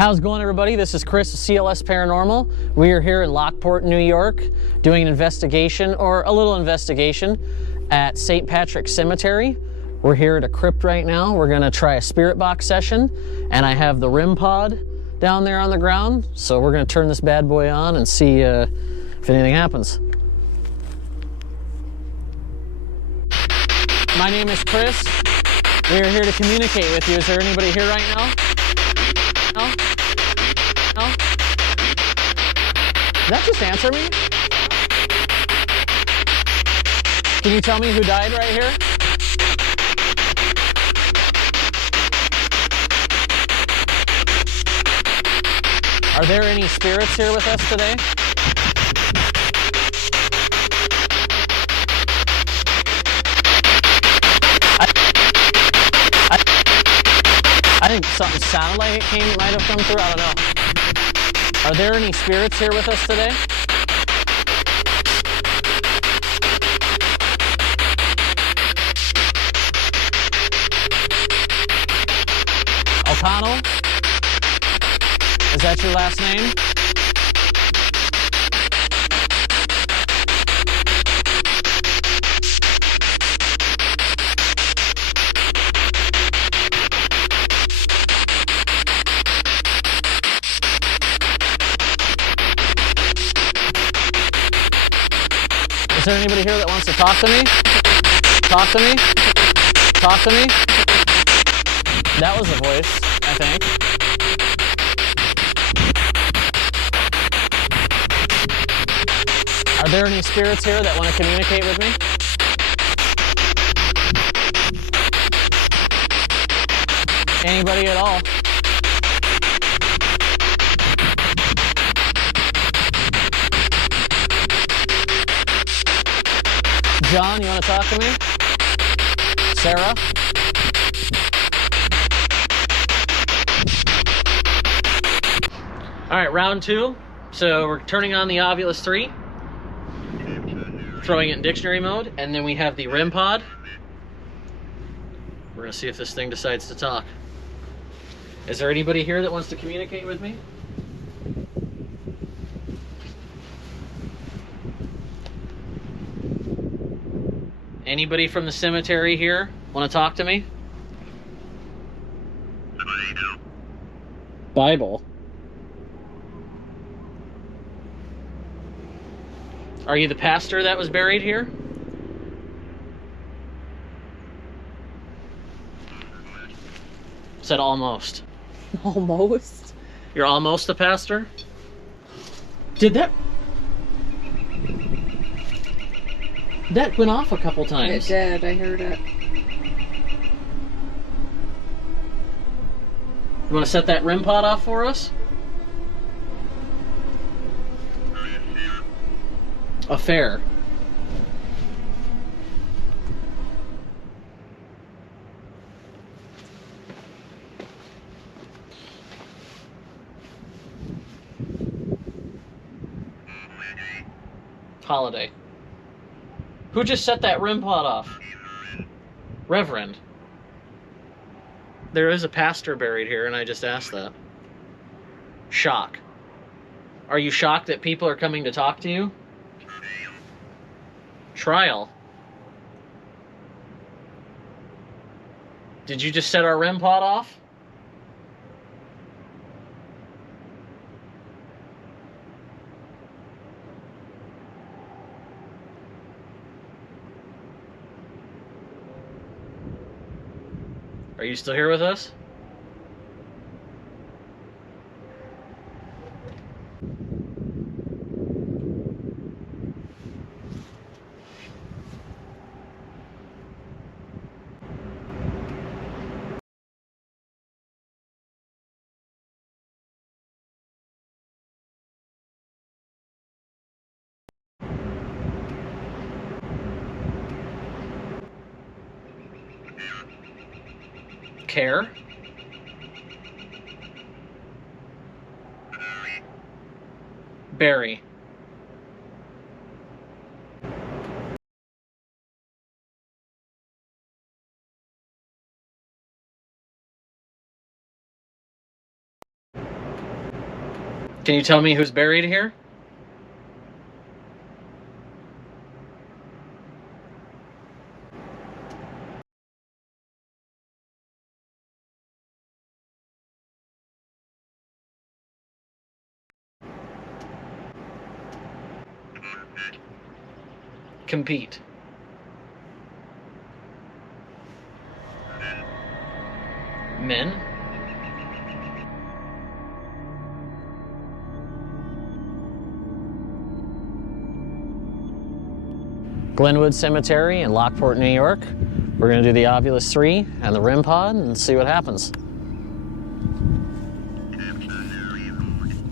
How's it going, everybody? This is Chris of CLS Paranormal. We are here in Lockport, New York, doing an investigation, or a little investigation, at St. Patrick's Cemetery. We're here at a crypt right now. We're gonna try a spirit box session, and I have the REM pod down there on the ground, so we're gonna turn this bad boy on and see if anything happens. My name is Chris. We are here to communicate with you. Is there anybody here right now? No? No? Did that just answer me? Can you tell me who died right here? Are there any spirits here with us today? I think something sounded like it might have come through. I don't know. Are there any spirits here with us today? O'Connell? Is that your last name? Is there anybody here that wants to talk to me? Talk to me? Talk to me? That was a voice, I think. Are there any spirits here that want to communicate with me? Anybody at all? John, you want to talk to me? Sarah? All right, round two. So we're turning on the Ovilus 3, throwing it in dictionary mode, and then we have the REM pod. We're gonna see if this thing decides to talk. Is there anybody here that wants to communicate with me? Anybody from the cemetery here want to talk to me? Bible. Are you the pastor that was buried here? Said almost. Almost? You're almost the pastor? Did that... That went off a couple times. It did, I heard it. You want to set that REM pod off for us? A fair. Holiday. Who just set that REM pod off? Reverend. There is a pastor buried here, and I just asked that. Shock. Are you shocked that people are coming to talk to you? Trial. Did you just set our REM pod off? Are you still here with us? Care? Barry. Can you tell me who's buried here? Compete. Men? Glenwood Cemetery in Lockport, New York. We're going to do the Ovilus 3 and the REM pod and see what happens.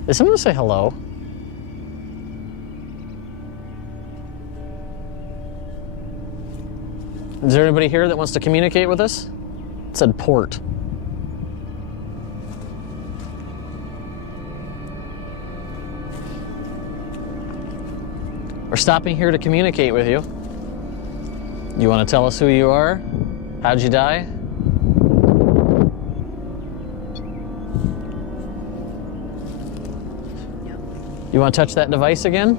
Is someone say hello? Is there anybody here that wants to communicate with us? It said port. We're stopping here to communicate with you. You want to tell us who you are? How'd you die? You want to touch that device again?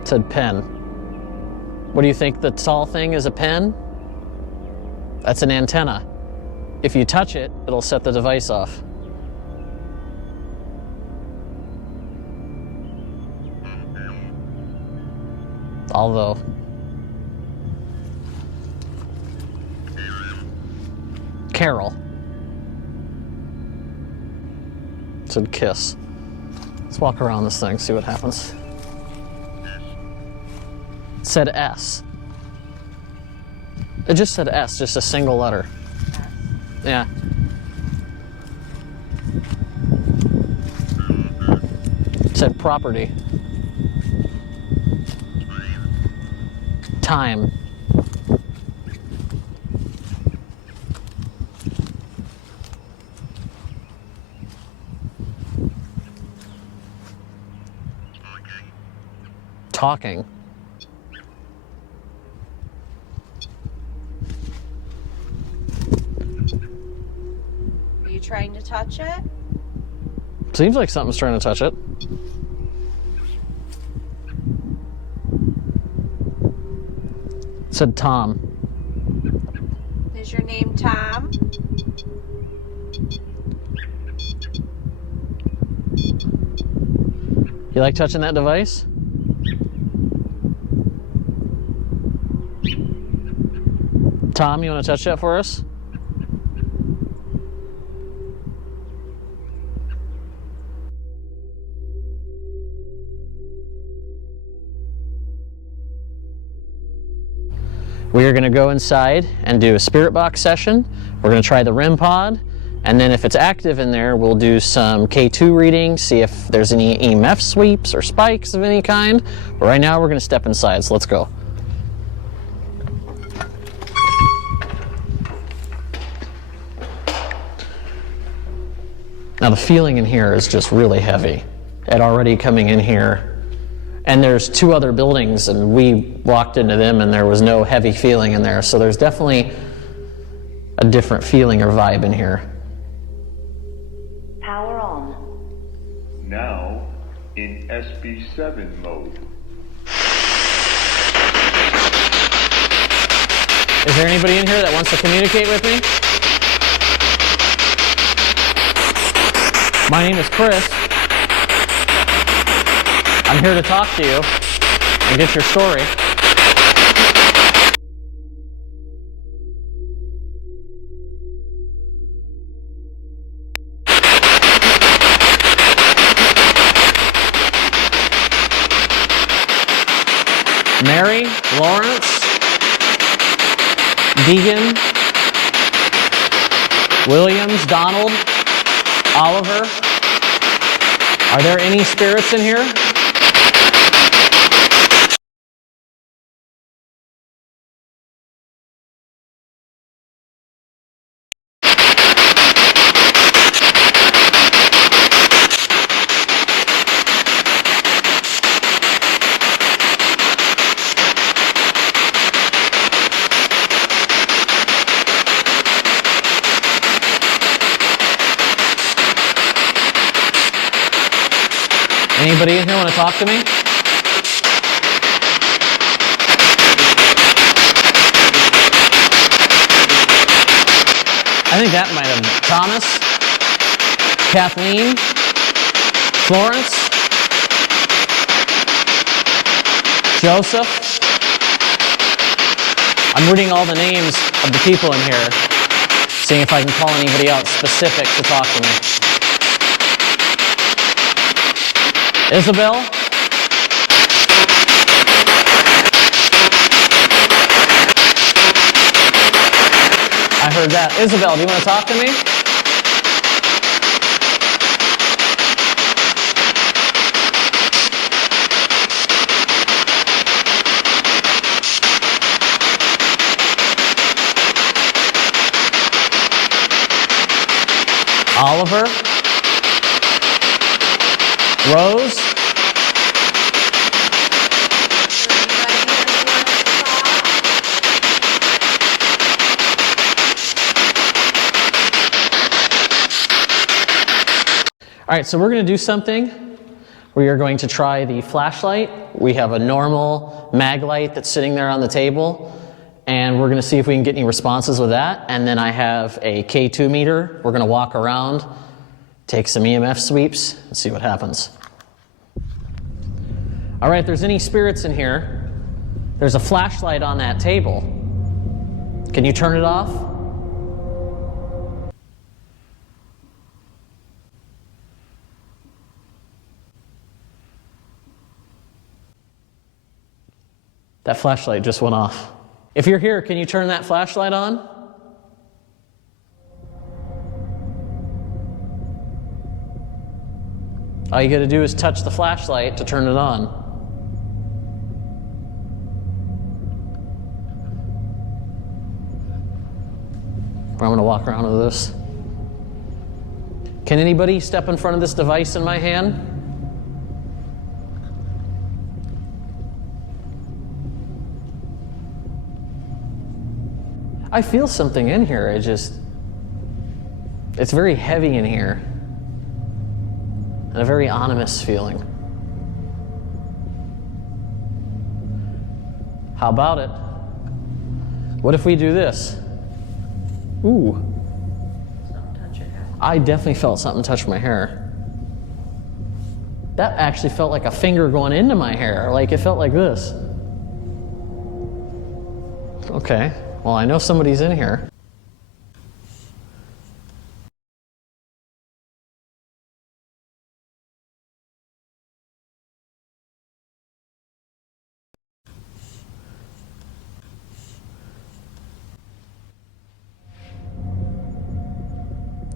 It said pen. What do you think the tall thing is, a pen? That's an antenna. If you touch it, it'll set the device off. Although, Carol said kiss. Let's walk around this thing, see what happens. It said S. It just said S, just a single letter. Yeah. It said property. Time. Talking. Are you trying to touch it? Seems like something's trying to touch it. It said Tom. Is your name Tom? You like touching that device? Tom, you want to touch that for us? We are going to go inside and do a spirit box session. We're going to try the REM pod, and then if it's active in there, we'll do some K2 reading, see if there's any EMF sweeps or spikes of any kind. But right now we're going to step inside, so let's go. Now the feeling in here is just really heavy. It already coming in here. And there's two other buildings, and we walked into them and there was no heavy feeling in there. So there's definitely a different feeling or vibe in here. Power on. Now in SB7 mode. Is there anybody in here that wants to communicate with me? My name is Chris. I'm here to talk to you and get your story. Mary, Lawrence, Deegan, Williams, Donald, Oliver. Are there any spirits in here? talk to me? I think that might have been Thomas, Kathleen, Florence, Joseph. I'm reading all the names of the people in here, seeing if I can call anybody out specific to talk to me. Isabel? I heard that. Isabel, do you want to talk to me? Oliver? Rose? All right, so we're going to do something. We are going to try the flashlight. We have a normal mag light that's sitting there on the table, and we're going to see if we can get any responses with that. And then I have a K2 meter. We're going to walk around, take some EMF sweeps, and see what happens. All right, if there's any spirits in here, there's a flashlight on that table. Can you turn it off? That flashlight just went off. If you're here, can you turn that flashlight on? All you gotta do is touch the flashlight to turn it on. I'm gonna walk around with this. Can anybody step in front of this device in my hand? I feel something in here. It's very heavy in here. And a very ominous feeling. How about it? What if we do this? Ooh. Something touch your hair. I definitely felt something touch my hair. That actually felt like a finger going into my hair. Like it felt like this. Okay. Well, I know somebody's in here.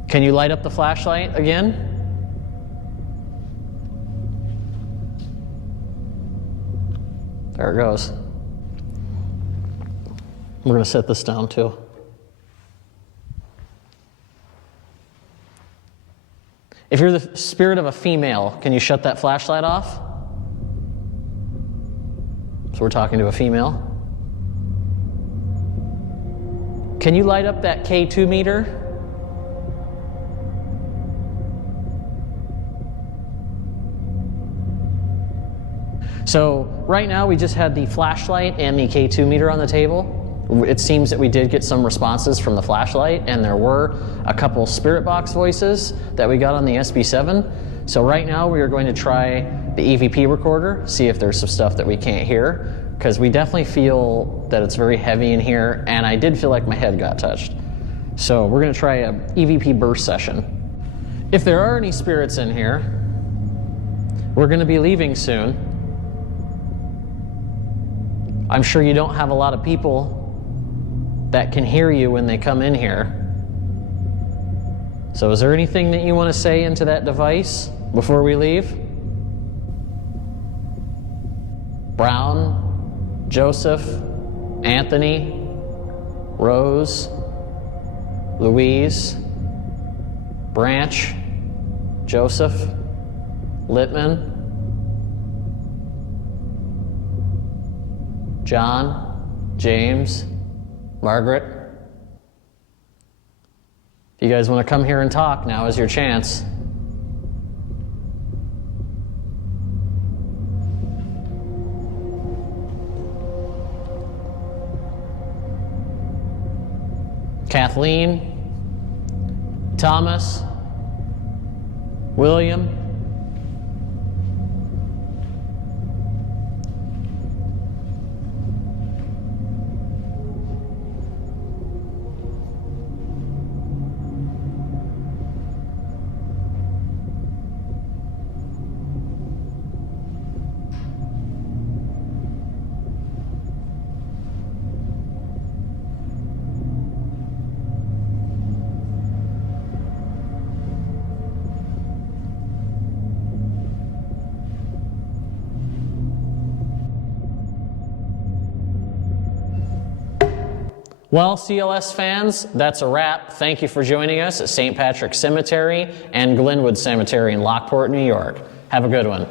Can you light up the flashlight again? There it goes. We're going to set this down too. If you're the spirit of a female, can you shut that flashlight off? So we're talking to a female. Can you light up that K2 meter? So right now we just had the flashlight and the K2 meter on the table. It seems that we did get some responses from the flashlight, and there were a couple spirit box voices that we got on the SB7. So right now we are going to try the EVP recorder, see if there's some stuff that we can't hear, because we definitely feel that it's very heavy in here, and I did feel like my head got touched. So we're going to try a EVP burst session. If there are any spirits in here, we're going to be leaving soon. I'm sure you don't have a lot of people that can hear you when they come in here. So is there anything that you want to say into that device before we leave? Brown, Joseph, Anthony, Rose, Louise, Branch, Joseph, Littman, John, James, Margaret. If you guys want to come here and talk, now is your chance. Kathleen, Thomas, William, Well, CLS fans, that's a wrap. Thank you for joining us at St. Patrick's Cemetery and Glenwood Cemetery in Lockport, New York. Have a good one.